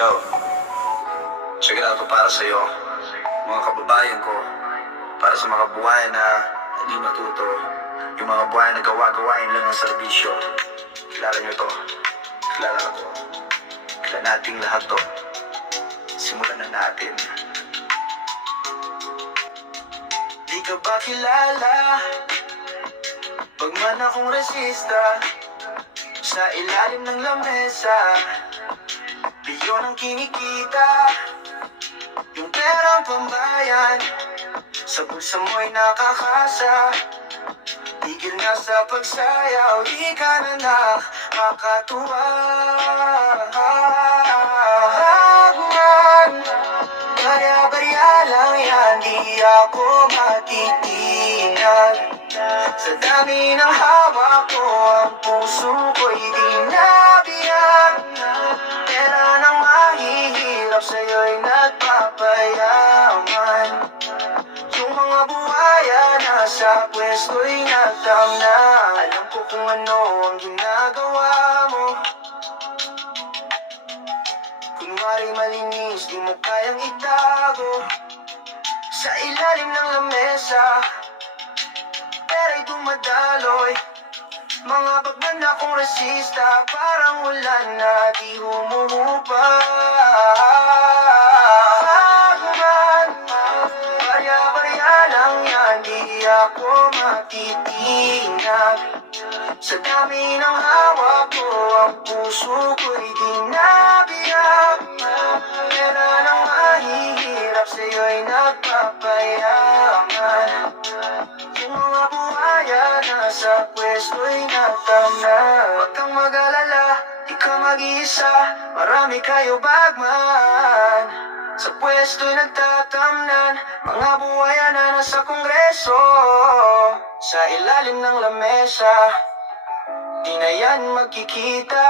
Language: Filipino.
Yo, check it out to para. Mga kababayan ko, para sa mga buhay na hindi matuto, yung mga buhay na gawa-gawain lang ng serbisyo. Kilala nyo to. Kilala ko. Kilala nating lahat to. Simulan na natin. Di ka ba kilala? Pag man akong resista Sa ilalim ng lamesa Piyon ang kinikita Yung perang pambayan. Sa bulsa mo'y nakakasa Tigil na sa pagsayaw Di ka na nakakatuwa. Hagman Barya-barya lang yan. Di ako matitinag. Sa dami ng hawak ko Ang puso ko'y di mahihirap Sa'yo'y nagpapayaman. Yung mga buhaya Nasa pwesto'y natamna Alam ko kung ano ang ginagawa mo. Kunwari malinis, di mo kayang itago Sa ilalim ng lamesa. Pera'y dumadaloy Mga bagman akong resista. Parang ulan na di humuhupa ako matitinag Sa dami ng hawak ko Ang puso ko'y di nabiyak Pera ng mahihirap Sa'yo'y nagpapayaman. Yung mga buhaya Nasa pwesto'y natamna Huwag kang mag-alala Di ka mag-iisa. Marami kayo bagman Sa pwesto'y nagtatamnan Mga buhaya na nasa kongreso. Sa ilalim ng lamesa Di na yan magkikita